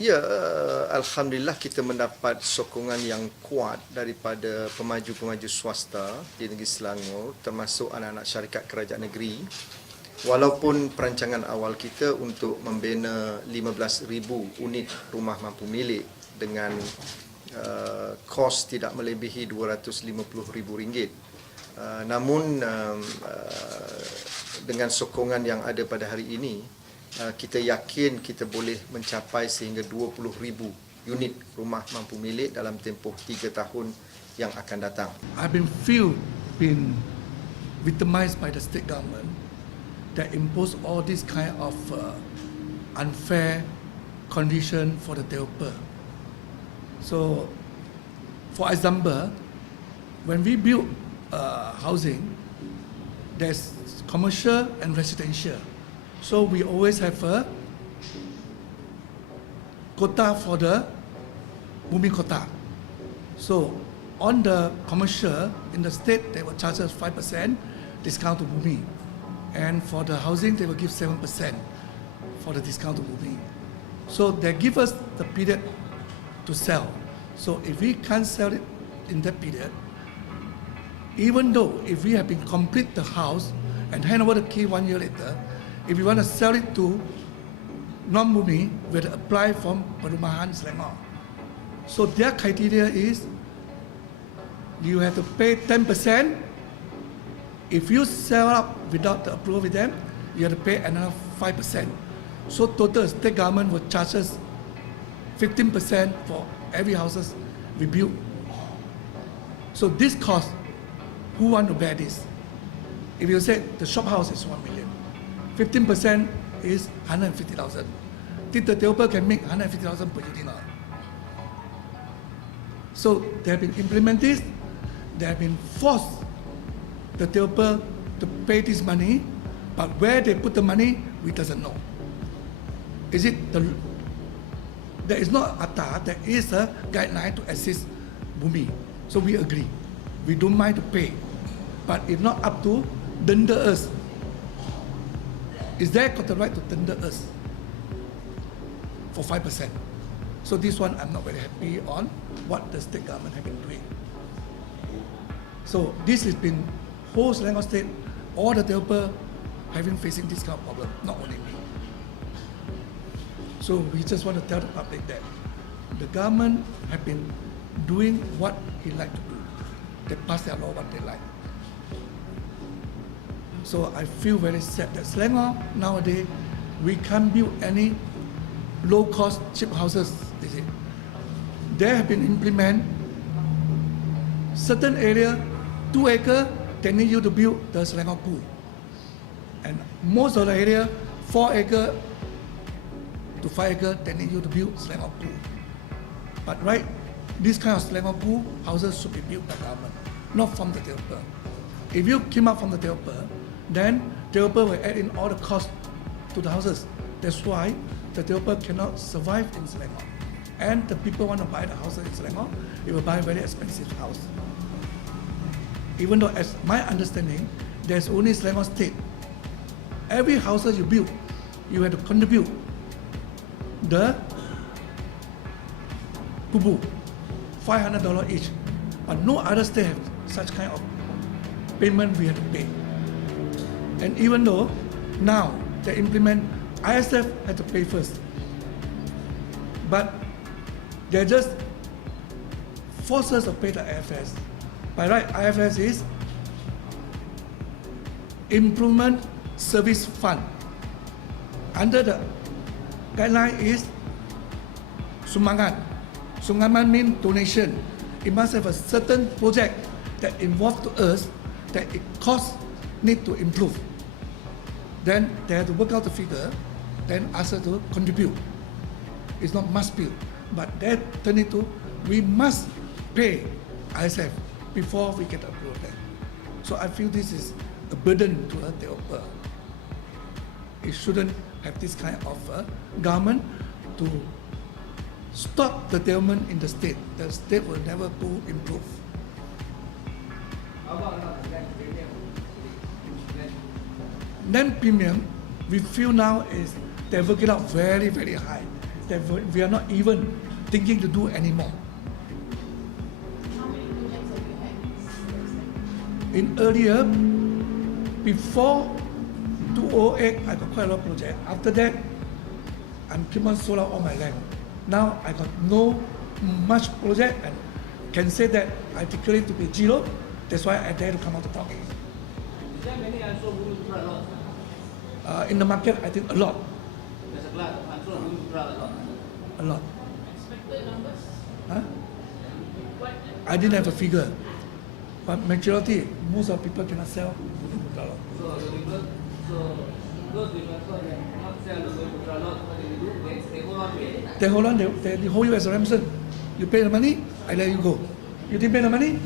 Ya, Alhamdulillah kita mendapat sokongan yang kuat daripada pemaju-pemaju swasta di negeri Selangor, termasuk anak-anak syarikat kerajaan negeri. Walaupun perancangan awal kita untuk membina 15,000 unit rumah mampu milik dengan kos tidak melebihi RM250,000. Namun dengan sokongan yang ada pada hari ini, kita yakin kita boleh mencapai sehingga 20,000 unit rumah mampu milik dalam tempoh 3 tahun yang akan datang. I've been victimized by the state government that impose all this kind of unfair condition for the developer. So, for example, when we build housing, there's commercial and residential. So we always have a quota for the Bumi quota. So on the commercial, in the state, they will charge us 5% discount to Bumi. And for the housing, they will give 7% for the discount to Bumi. So they give us the period to sell. So if we can't sell it in that period, even though if we have been complete the house and hand over the key 1 year later, if you want to sell it to non-Bumi, we will apply from Perumahan Selangor. So their criteria is you have to pay 10%. If you sell up without the approval with them, you have to pay another 5%. So total state government will charge us 15% for every houses we build. So this cost, who want to bear this? If you say the shop house is 1 million, 15% is 150,000. Think the developer can make 150,000 per unit now. So they have been implemented this, they have been forced the developer to pay this money, but where they put the money, we doesn't know. Is it there is no ATA, there is a guideline to assist Bumi. So we agree. We don't mind to pay. But if not up to, tender us. Is there got the right to tender us for 5%? So this one I'm not very happy on what the state government have been doing. So this has been whole Selangor state, all the developer facing this kind of problem, not only me. So we just want to tell the public that the government have been doing what he like to do. They pass their law what they like. So I feel very sad that Selangor nowadays we can't build any low-cost cheap houses. They have been implement certain area, 2 acre, they need you to build the Selangorku, and most of the area 4 acre to 5 acre, they need you to build Selangorku. But right, this kind of Selangorku houses should be built by government, not from the developer. If you came up from the developer, then developer will add in all the cost to the houses. That's why the developer cannot survive in Selangor. And the people want to buy the houses in Selangor, they will buy a very expensive house. Even though, as my understanding, there's only Selangor state. Every house you build, you have to contribute the bubu, $500 each. But no other state have such kind of payment we have to pay. And even though now they implement, ISF had to pay first. But they just force us to pay the IFS. By right, IFS is Improvement Service Fund. Under the guideline is Sumbangan. Sumbangan means donation. It must have a certain project that involved to us that it costs need to improve. Then they have to work out the figure, then ask us to contribute. It's not must build, but that turn it to we must pay ISF before we get approved. So I feel this is a burden to a developer. It shouldn't have this kind of government to stop the development in the state. The state will never go improve. Then premium, we feel now is they work it out very, very high. that we are not even thinking to do anymore. How many projects have you had? In earlier, before 2008, I got quite a lot of projects. After that, I'm keep on sold out all my land. Now I got no much project and can say that I declare it to be zero. That's why I dare to come out to talk. Is there many unsold BUMIPUTRA lots? In the market, I think a lot, There's a lot of unsold BUMIPUTRA lots. a lot. Expected numbers? Huh? What? I didn't have a figure, but majority, most of people cannot sell. So those developers that cannot sell the BUMIPUTRA lots, what do? They hold on to it. They hold on, they hold you as a ransom. You pay the money, I let you go. You didn't pay the money,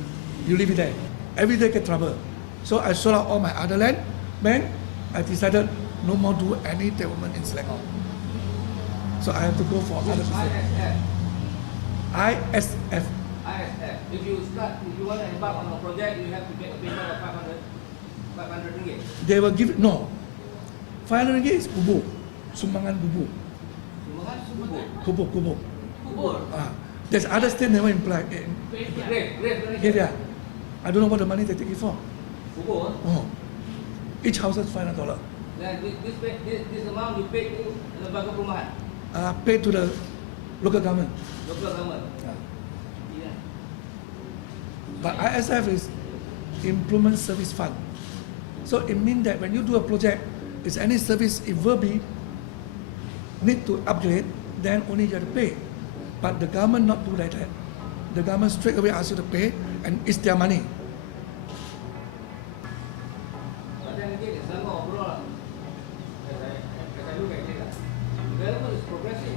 you leave it there. Every day get trouble. So I sold out all my other land. Then I decided no more do any development in Selangor. So I have to go for other people. ISF. ISF. ISF. If you want to embark on a project, you have to get a payment of 500 ringgit. They will give, no. 500 ringgit is kubu. Sumbangan kubu. Kubu. Kubur. There's other state never imply. Grave. Yeah. I don't know what the money they take it for. Kubur. Oh. Each house is $500. Then this amount you pay to lembaga perumahan, Paid to the local government. local government. Yeah. But ISF is Improvement Service Fund. So it means that when you do a project, is any service it will be need to upgrade, then only you have to pay. But the government not do like that. The government straight away asks you to pay, and it's their money. But then again, it's Selangor overall. As I look at it, development is progressive.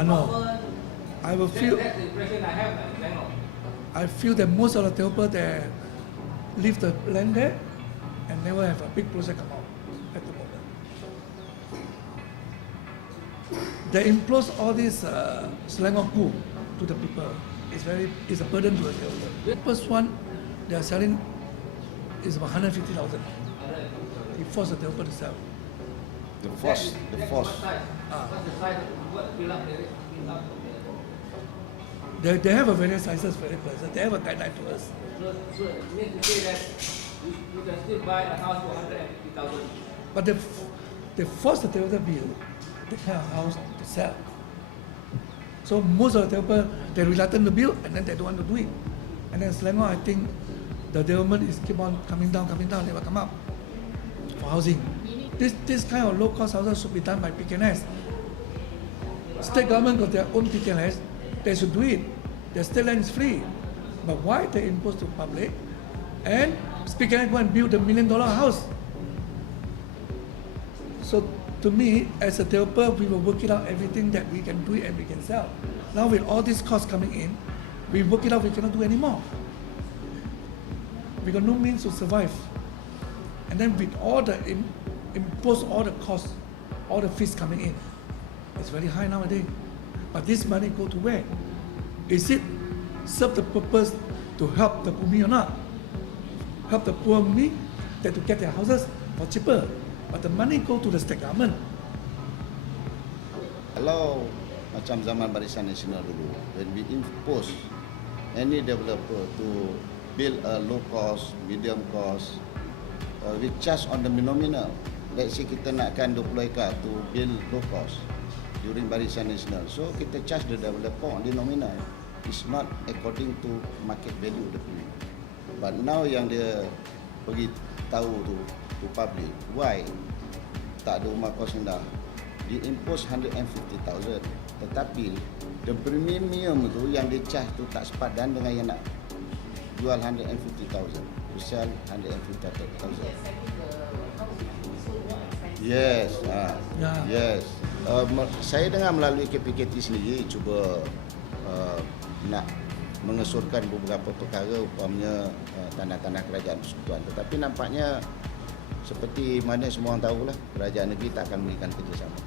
No. I will feel That's the impression I have in Selangor. I feel that most of the developers they leave the land there and never have a big project come out at the moment. They impose all this Selangorku to the people. It's a burden to the developer. The first one they are selling is about 150,000. He forced the developer to sell. The force. What size? What's the size of what build up there is? Build up there. They have a various sizes, very pleasant. They have a guideline to us. So it means to say that you can still buy a house for 150,000. But they force the developer build the kind of house to sell. So most of the developer they reluctant to build and then they don't want to do it. And then Selangor, I think the development is keep on coming down, never come up for housing. This kind of low cost houses should be done by PKNS. State government got their own PKNS, they should do it. Their state land is free. But why they impose to public and PKNS go and build a $1 million house? So to me, as a developer, we will work it out everything that we can do it and we can sell. Now with all these costs coming in, we work it out, we cannot do anymore. We got no means to survive. And then with all the impose all the costs, all the fees coming in, it's very high nowadays. But this money go to where? Is it serve the purpose to help the Bumi or not? Help the poor Bumi that to get their houses for cheaper. But the money go to the state government. Kalau macam zaman Barisan Nasional dulu, when we impose any developer to build a low cost, medium cost, we charge on the nominal. Let's say kita nakkan 20 ekar to build low cost during Barisan Nasional. So kita charge the developer on the nominal. It's not according to market value of the building. But now yang dia bagi tahu to public, why tak ada rumah kos rendah, di impose 150,000, tetapi the premium tu yang dia charge tu tak sepadan dengan yang nak jual 150,000 to sell 150,000. Yes, yes. Saya dengar melalui KPKT sendiri cuba nak mengesurkan beberapa perkara, umpamanya tanah-tanah kerajaan persekutuan, tetapi nampaknya seperti mana semua orang tahulah, kerajaan negeri tak akan memberikan kerjasama.